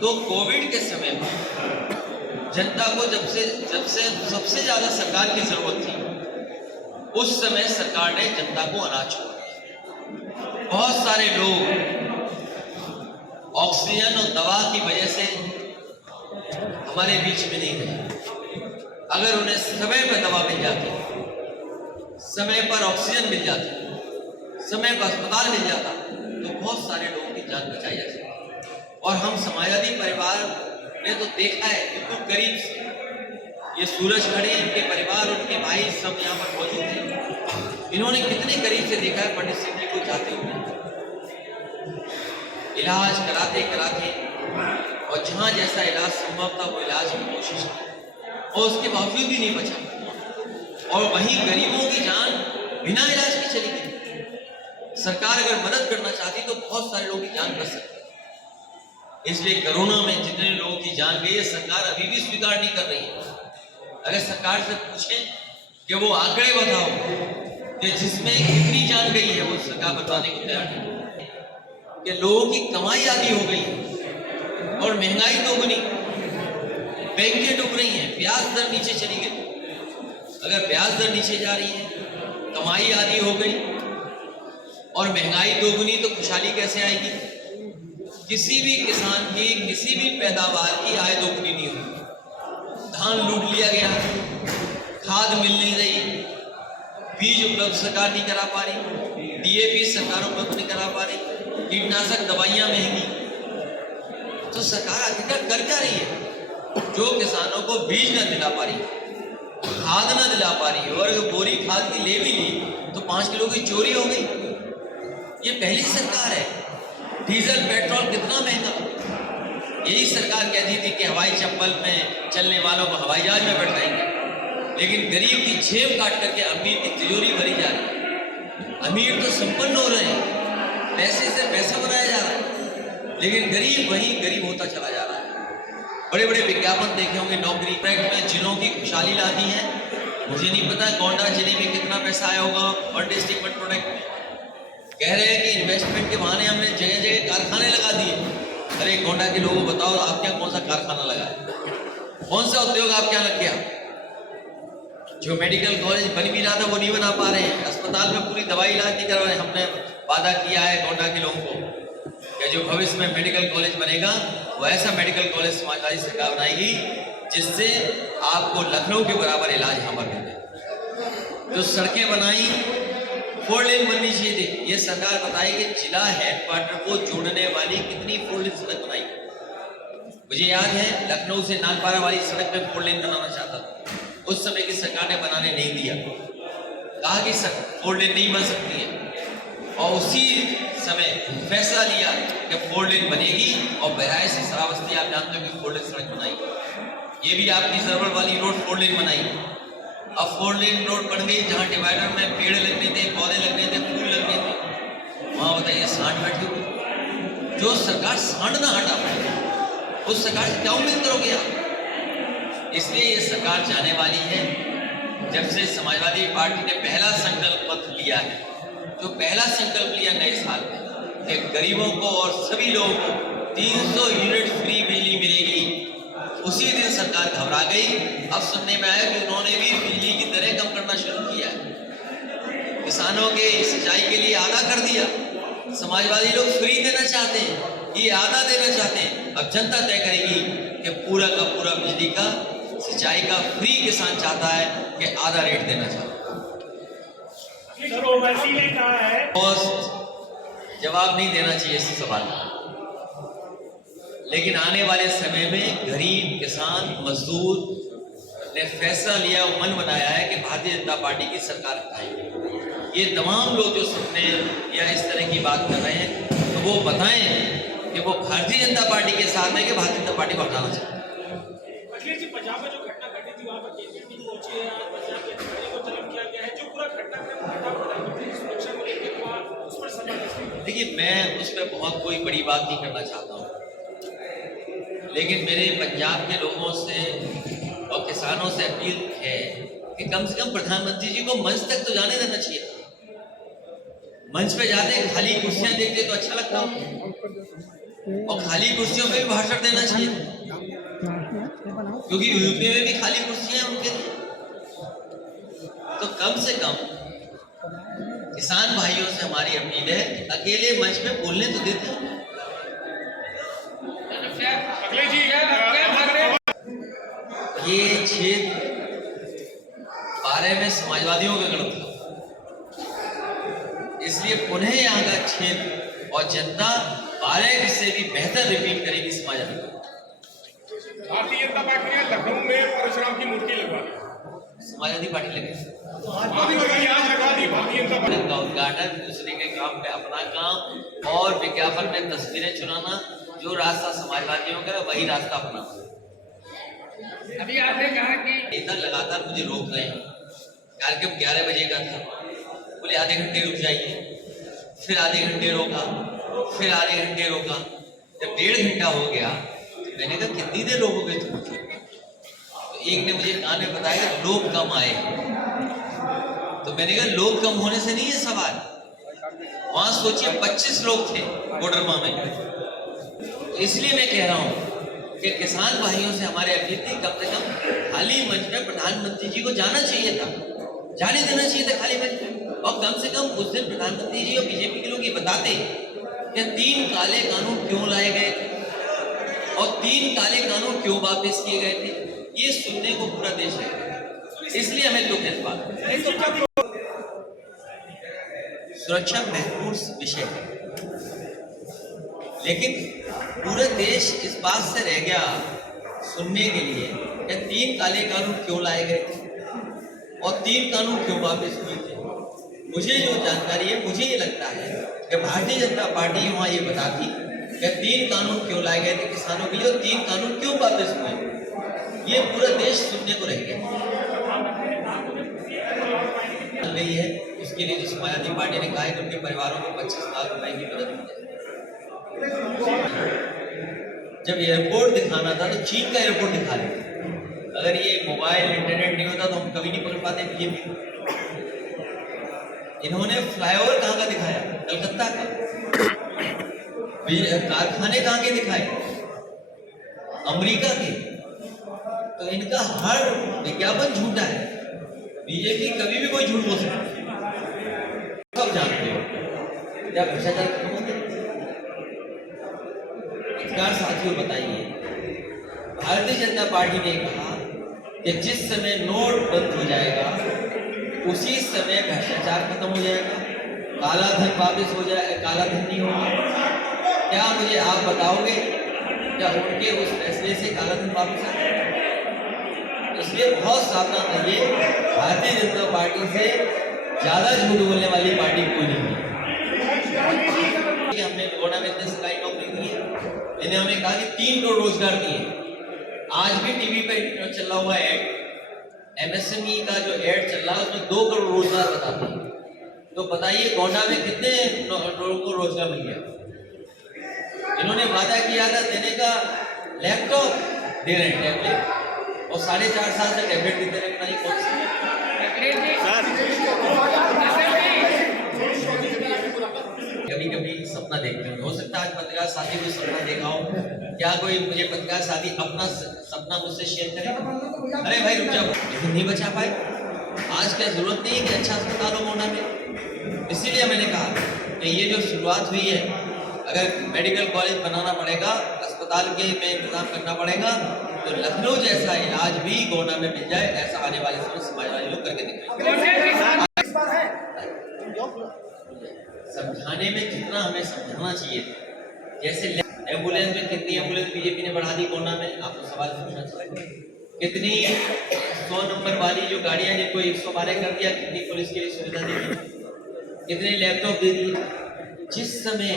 तो कोविड के समय में जनता को जब से सबसे ज्यादा सरकार की जरूरत थी, उस समय सरकार ने जनता को अनाज छोड़ा। बहुत सारे लोग ऑक्सीजन और दवा की वजह से हमारे बीच में नहीं रहे। अगर उन्हें समय पर दवा मिल जाती, समय पर ऑक्सीजन मिल जाती, समय पर अस्पताल मिल जाता, तो बहुत सारे लोगों की जान बचाई जा सकती। और हम समाजवादी परिवार ने तो देखा है बिल्कुल करीब से, ये सूरज खड़े, इनके परिवार, उनके भाई सब यहाँ पर मौजूद हैं। इन्होंने कितने करीब से देखा है पंडित सिंह जी को जाते हुए, इलाज कराते कराते, और जहाँ जैसा इलाज संभव था वो इलाज की कोशिश की, और उसके बावजूद भी नहीं बचा। और वहीं गरीबों की जान बिना इलाज के चली गई। सरकार अगर मदद करना चाहती तो बहुत सारे लोगों की जान बच सकती। इसलिए कोरोना में जितने लोगों की जान गई है, सरकार अभी भी स्वीकार नहीं कर रही है। अगर सरकार से पूछें कि वो आंकड़े बताओ कि जिसमें कितनी जान गई है, वो सरकार बताने को तैयार नहीं कि लोगों की कमाई आधी हो गई और महंगाई दोगुनी, बैंकें डूब रही हैं, ब्याज दर नीचे चली गई। अगर ब्याज दर नीचे जा रही है, कमाई आधी हो गई और महंगाई दोगुनी, तो खुशहाली कैसे आएगी? किसी भी किसान की किसी भी पैदावार की आय दोगुनी नहीं हुई। धान लूट लिया गया, खाद मिल नहीं रही, बीज उपलब्ध सरकार नहीं करा पा रही, डीएपी सरकार उपलब्ध नहीं करा पा रही, कीटनाशक दवाइयां महंगी। तो सरकार आखिरकार कर क्या रही है? जो किसानों को बीज न दिला पा रही, खाद न दिला पा रही, और अगर बोरी खाद की ले भी ली तो 5 किलो की चोरी हो गई। ये पहली सरकार है। डीजल पेट्रोल कितना महंगा। यही सरकार कहती थी कि हवाई चप्पल में चलने वालों को हवाई जहाज में बैठाएंगे, लेकिन गरीब की जेब काट करके अमीर की तिजोरी भरी जा रही है। अमीर तो संपन्न हो रहे हैं, पैसे से पैसा बनाया जा रहा है, लेकिन गरीब वही गरीब होता चला जा रहा है। बड़े बड़े विज्ञापन देखे होंगे नौकरी पैक्ट में जिलों की खुशहाली ला दी है। मुझे नहीं पता गोंडा जिले में कितना पैसा आया होगा वन डिस्ट्रिक्ट वन प्रोडक्ट में। कह रहे हैं कि इन्वेस्टमेंट के बहाने हमने जगह जगह कारखाने लगा दिए। अरे गोंडा के लोगों को बताओ, आपके यहाँ कौन सा कारखाना लगा है? कौन सा उद्योग आपके यहाँ लग गया? जो मेडिकल कॉलेज बन भी रहा था वो नहीं बना पा रहे हैं, अस्पताल में पूरी दवाई इलाज नहीं करवा रहे। हमने वादा किया है गोंडा के लोगों को कि जो भविष्य में मेडिकल कॉलेज बनेगा वो ऐसा मेडिकल कॉलेज समाजवादी सरकार बनाएगी जिससे आपको लखनऊ के बराबर इलाज यहाँ पर मिले। जो सड़कें बनाई, 4 लेन बननी चाहिए थी, ये सरकार बताएगी जिला हेडक्वार्टर को जोड़ने वाली कितनी 4 लेन सड़क बनाई। मुझे याद है लखनऊ से नानपारा वाली सड़क में 4 लेन बनाना चाहता था, उस समय की सरकार ने बनाने नहीं दिया, कहा कि 4 लेन नहीं बन सकती है, और उसी समय फैसला लिया कि 4 लेन बनेगी। और बहराइच से श्रावस्ती आप जानते हो कि 4 लेन सड़क बनाई। ये भी आपकी सरवल वाली रोड 4 लेन बनाई। अब 4 लेन रोड बन गई, जहाँ डिवाइडर में पेड़ लगने थे, पौधे लगने थे, फूल लगने थे, वहां बताइए सांड बैठी हुई। जो सरकार सांड ना हटा पाए, उस सरकार से क्या उम्मीद करोगे आप? इसलिए ये सरकार जाने वाली है। जब से समाजवादी पार्टी ने पहला संकल्प पत्र लिया है, जो पहला संकल्प लिया नए साल में कि गरीबों को और सभी लोगों को 300 यूनिट फ्री बिजली मिलेगी, उसी दिन सरकार घबरा गई। अब सुनने में आया कि उन्होंने भी बिजली की दरें कम करना शुरू किया है, किसानों के सिंचाई के लिए आधा कर दिया। समाजवादी लोग फ्री देना चाहते हैं, ये आधा देना चाहते हैं। अब जनता तय करेगी कि पूरा का पूरा बिजली का, सिंचाई का फ्री किसान चाहता है कि आधा रेट देना चाहता है। ओवैसी ने कहा है, जवाब नहीं देना चाहिए इस सवाल का, लेकिन आने वाले समय में गरीब किसान मजदूर ने फैसला लिया, मन बनाया है कि भारतीय जनता पार्टी की सरकार हटाएंगे। ये तमाम लोग जो सपने या इस तरह की बात कर रहे हैं, तो वो बताएं कि वो भारतीय जनता पार्टी के साथ है कि भारतीय जनता पार्टी को हटाना चाहते हैं। अखिलेश जी, पंजाब में जो घटना घटी थी वहां पर केंद्रीय टीम पहुंची है, पंजाब के अधिकारियों को तलब किया गया है, जो पूरा घटनाक्रम घटा प्रधानमंत्री सुरक्षा को लेकर हुआ, उस पर सवाल। देखिए, मैं उस पर बहुत कोई बड़ी बात नहीं करना चाहता हूँ, लेकिन मेरे पंजाब के लोगों से और किसानों से अपील है कि कम से कम प्रधानमंत्री जी को मंच तक तो जाने देना चाहिए। मंच पे जाते खाली कुर्सियां देखते तो अच्छा लगता हो, और खाली कुर्सियों पे भी भाषण देना चाहिए, क्योंकि यूपी में भी खाली कुर्सियां हैं उनके लिए। तो कम से कम किसान भाइयों से हमारी अपील है, अकेले मंच पे बोलने तो देते हैं। ये क्षेत्र 12 में समाजवादियों का गढ़ था, इसलिए पुनः यहाँ का क्षेत्र और जनता 12 से भी बेहतर रिपीट करेगी समाजवादी। भारतीय जनता पार्टी ने लखनऊ में परशुराम की मूर्ति लगवा दी, समाजवादी पार्टी लगे आज लगा दी भारतीय जनता पार्टी का उद्घाटन, दूसरे के काम पे अपना काम और विज्ञापन में तस्वीरें चुनाना, जो रास्ता समाजवादियों का वही रास्ता अपना। अभी आपने कहा कि नेता लगातार मुझे रोक रहे हैं, कार्यक्रम 11 बजे का था, बोले आधे घंटे रुक जाइए, फिर आधे घंटे रोका, फिर आधे घंटे रोका, जब 1.5 घंटा हो गया तो मैंने कहा कितनी देर रोकोगे तुम? तो एक ने मुझे कान में बताया कि लोग कम आए, तो मैंने कहा लोग कम होने से नहीं है सवाल, वहां सोचिए 25 लोग थे कोडरमा में। इसलिए मैं कह रहा हूं कि किसान भाइयों से हमारे अपील थी, कम से कम खाली मंच में प्रधानमंत्री जी को जाना चाहिए था, जाने देना चाहिए था खाली मंच में। और कम से कम उस दिन प्रधानमंत्री जी और बीजेपी के लोग ये बताते कि 3 काले कानून क्यों लाए गए थे और 3 काले कानून क्यों वापस किए गए थे, ये सुनने को पूरा देश है। इसलिए हमें दुख है इस बात। सुरक्षा महत्वपूर्ण विषय है, लेकिन पूरा देश इस बात से रह गया सुनने के लिए कि 3 काले कानून क्यों लाए गए थे और 3 कानून क्यों वापस हुए थे। मुझे जो जानकारी है, मुझे ये लगता है कि भारतीय जनता पार्टी वहाँ ये बताती कि 3 कानून क्यों लाए गए थे किसानों के लिए और 3 कानून क्यों वापस हुए, ये पूरा देश सुनने को रह गया गई है। उसके लिए जो समाजवादी पार्टी ने कहा है कि उनके परिवारों को 25 लाख रुपए की मदद मिल जाए। जब एयरपोर्ट दिखाना था तो चीन का एयरपोर्ट दिखा रहे, अगर ये मोबाइल इंटरनेट नहीं होता तो हम कभी नहीं पकड़ पाते बीजेपी। इन्होंने फ्लाईओवर कहाँ का दिखाया? कलकत्ता का। कारखाने कहाँ के दिखाए? अमेरिका के। तो इनका हर विज्ञापन झूठा है। बीजेपी कभी भी कोई झूठ बोल सकती है, सब जानते हो। क्या भ्रष्टाचार खत्म हो गया? पत्रकार साथियों बताइए, भारतीय जनता पार्टी ने कहा कि जिस समय नोट बंद हो जाएगा उसी समय भ्रष्टाचार खत्म हो जाएगा, काला धन वापस हो जाए, काला धन नहीं होगा। क्या मुझे आप बताओगे क्या उनके उस फैसले से काला धन वापस आ जाएगा? इसलिए बहुत सावधान रहिए, भारतीय जनता पार्टी से ज्यादा झूठ बोलने वाली पार्टी कोई नहीं है। हमने कोरोना में 10 सरकारी नौकरी दी है, इन्हें हमें कहा कि 3 करोड़ रोजगार दिए। आज भी टीवी पे चला हुआ एड, एमएसएमई का जो एड चल रहा है उसमें 2 करोड़ रोजगार बताते हैं। तो बताइए गोंडा में कितने लोगों को रोजगार मिल गया? इन्होंने वादा किया था देने का, लैपटॉप दे रहे हैं, टैबलेट, और 4.5 साल से टैबलेट देते रहे, पता नहीं कौन सी। कभी कभी सपना देखते हैं, हो सकता है आज पत्रकार साथी कोई सपना देखा हो। क्या कोई मुझे पत्रकार साथी अपना सपना मुझसे शेयर करे? अरे भाई रुक जाओ, लेकिन नहीं बचा पाए। आज क्या जरूरत नहीं है कि अच्छा अस्पताल हो गोंडा में। इसीलिए मैंने कहा कि ये जो शुरुआत हुई है, अगर मेडिकल कॉलेज बनाना पड़ेगा, अस्पताल के में इंतजाम करना पड़ेगा, तो लखनऊ जैसा इलाज भी गोंडा में मिल जाए, ऐसा आने वाले समय समाजवादी लोग करके दिखाएंगे। समझाने में जितना हमें समझाना चाहिए, जैसे एम्बुलेंस में कितनी एम्बुलेंस बीजेपी ने बढ़ा दी गोंडा में, आपको सवाल पूछना चाहिए। कितनी 100 नंबर वाली जो गाड़ियां जिनको 112 कर दिया, कितनी पुलिस के लिए सुविधा दे दी, कितने लैपटॉप दे दिए। जिस समय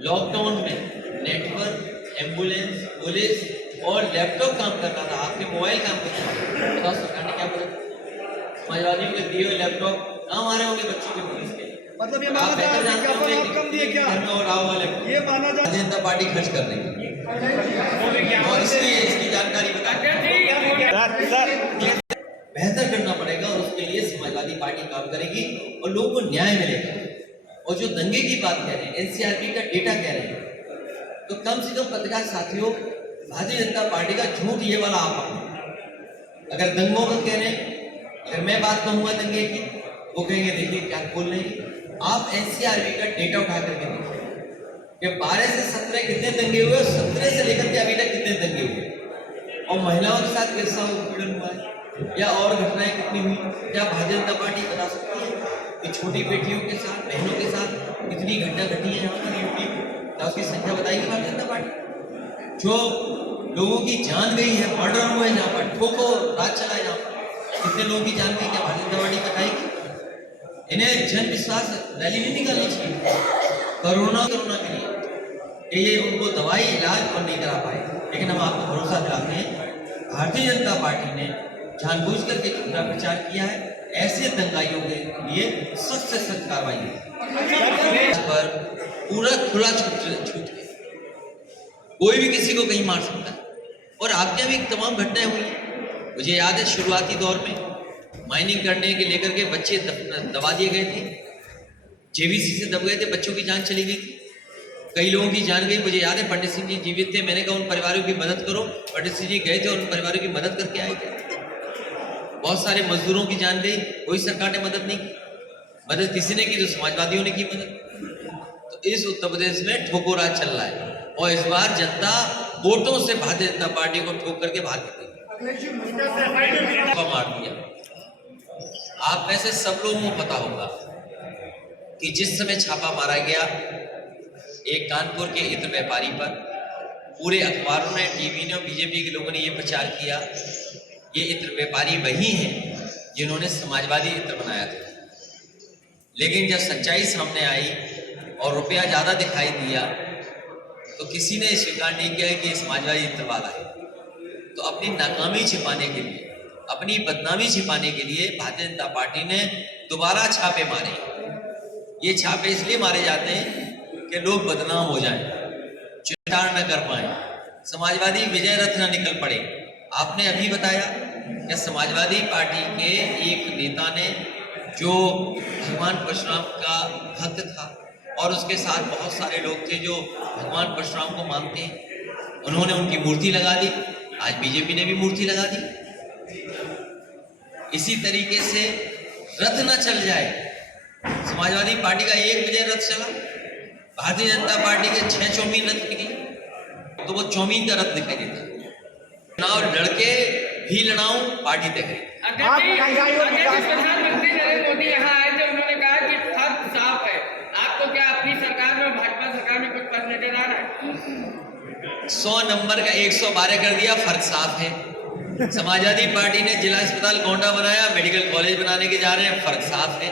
लॉकडाउन में नेटवर्क, एम्बुलेंस, पुलिस और लैपटॉप काम कर रहा था, आपके मोबाइल काम कर रहा था, बताओ सरकार ने क्या बोला? समाजवादियों के दिए हुए लैपटॉप कहाँ आ रहे होंगे बच्चों के पुलिस के? मतलब ये माना जा रहा है कि आप कम दिए क्या? और आओ वाले ये माना जा भारतीय जनता पार्टी खर्च कर रही है, और इसकी जानकारी बेहतर करना पड़ेगा, और उसके लिए समाजवादी पार्टी काम करेगी और लोगों को न्याय मिलेगा। और जो दंगे की बात कह रहे हैं, एनसीआरबी का डेटा कह रहे हैं तो कम से कम पत्रकार साथियों, भारतीय जनता पार्टी का झूठ ये वाला आप अगर दंगों का कह रहे हैं, अगर मैं बात कहूंगा दंगे की, वो कहेंगे देखिए क्या बोल रहे हैं। आप एनसीआरबी का डेटा उठा करके देखिए कि 12 से 17 कितने दंगे हुए और 17 से लेकर के अभी तक कितने दंगे हुए, और महिलाओं के साथ कैसा उत्पीड़न हुआ है या और घटनाएं कितनी हुई। क्या भारतीय जनता पार्टी बता सकती है कि छोटी बेटियों के साथ, बहनों के साथ कितनी घटना घटी है यहाँ पर यूपी में? क्या उसकी संख्या बताएगी भारतीय जनता पार्टी? जो लोगों की जान गई है, मर्डर हुए हैं जहाँ पर, ठोको राज चला है जहाँ पर, कितने लोगों की जान गई, क्या भारतीय जनता पार्टी बताएगी? इन्हें जन विश्वास रैली नहीं निकालनी चाहिए कोरोना के लिए कि ये उनको दवाई इलाज और नहीं करा पाए। लेकिन हम आपको भरोसा दिलाते हैं भारतीय जनता पार्टी ने जानबूझ करके झूठा प्रचार किया है। ऐसे दंगाइयों के लिए सख्त से सख्त कार्रवाई पर पूरा खुला छूट है, कोई भी किसी को कहीं मार सकता है। और आपके यहाँ भी तमाम घटनाएं हुई हैं। मुझे याद है शुरुआती दौर में माइनिंग करने के लेकर के बच्चे दबा दिए गए थे, जेवीसी से दब गए थे, बच्चों की जान चली गई थी, कई लोगों की जान गई। मुझे याद है पंडित सिंह जी जीवित थे, मैंने कहा उन परिवारों की मदद करो, पंडित सिंह जी गए थे और उन परिवारों की मदद करके आए थे। बहुत सारे मजदूरों की जान गई, कोई सरकार ने मदद नहीं की। मदद किसी ने की तो समाजवादियों ने की मदद। तो इस उत्तर प्रदेश में ठोको राज चल रहा है और इस बार जनता वोटों से भारतीय जनता पार्टी को ठोक करके भाग गई, मार दिया। आप में से सब लोगों को पता होगा कि जिस समय छापा मारा गया एक कानपुर के इत्र व्यापारी पर, पूरे अखबारों ने, टीवी ने और बीजेपी के लोगों ने ये प्रचार किया ये इत्र व्यापारी वही हैं जिन्होंने समाजवादी इत्र बनाया था। लेकिन जब सच्चाई सामने आई और रुपया ज्यादा दिखाई दिया तो किसी ने स्वीकार नहीं किया कि ये समाजवादी इत्र वाला है। तो अपनी नाकामी छिपाने के लिए, अपनी बदनामी छिपाने के लिए भारतीय जनता पार्टी ने दोबारा छापे मारे। ये छापे इसलिए मारे जाते हैं कि लोग बदनाम हो जाएं, चुनाव न कर पाए, समाजवादी विजय रथ न निकल पड़े। आपने अभी बताया कि समाजवादी पार्टी के एक नेता ने, जो भगवान परशुराम का भक्त था और उसके साथ बहुत सारे लोग थे जो भगवान परशुराम को मानते हैं, उन्होंने उनकी मूर्ति लगा दी। आज बीजेपी ने भी मूर्ति लगा दी। इसी तरीके से रथ न चल जाए, समाजवादी पार्टी का एक विजय रथ चला, भारतीय जनता पार्टी के 6 चौमीन रथ निकले, तो वो चौमीन का रथ दिखाई देता। चुनाव लड़के भी लड़ाऊं, पार्टी तय करें। प्रधानमंत्री नरेंद्र मोदी यहाँ आए थे, उन्होंने कहा कि फर्क साफ है। आपको क्या अपनी सरकार में, भाजपा सरकार में कुछ फर्क नजर आ रहा है? 100 नंबर का 112 कर दिया, फर्क साफ है। समाजवादी पार्टी ने जिला अस्पताल गोंडा बनाया, मेडिकल कॉलेज बनाने के जा रहे हैं, फर्क साफ है।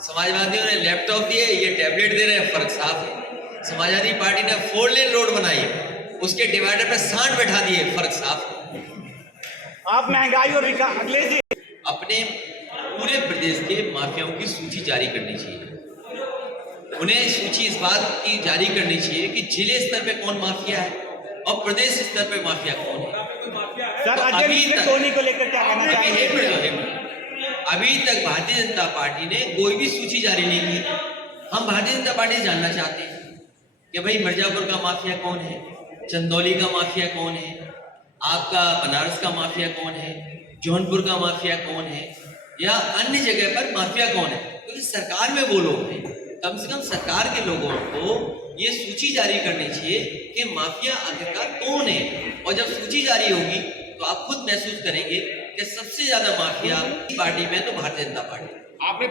समाजवादियों ने लैपटॉप दिए, ये टैबलेट दे रहे हैं, फर्क साफ है। समाजवादी पार्टी ने 4 लेन रोड बनाई, उसके डिवाइडर पे सांड बैठा दिए, फर्क साफ है। आप महंगाई और अखिलेश जी अपने पूरे प्रदेश के माफियाओं की सूची जारी करनी चाहिए। उन्हें सूची इस बात की जारी करनी चाहिए कि जिले स्तर पे कौन माफिया है और प्रदेश स्तर पे माफिया कौन है। सर, तो अजय मिश्र धोनी को लेकर क्या कहना चाहेंगे? अभी तक भारतीय जनता पार्टी ने कोई भी सूची जारी नहीं की। हम भारतीय जनता पार्टी से जानना चाहते हैं कि भाई मिर्जापुर का माफिया कौन है, चंदौली का माफिया कौन है, आपका बनारस का माफिया कौन है, जौनपुर का माफिया कौन है, या अन्य जगह पर माफिया कौन है। क्योंकि सरकार में वो लोग हैं, कम से कम सरकार के लोगों को ये सूची जारी करनी चाहिए कि माफिया आखिरकार कौन है। और जब सूची जारी होगी तो आप खुद महसूस करेंगे कि सबसे ज्यादा माफिया पार्टी में तो भारतीय जनता पार्टी। आपने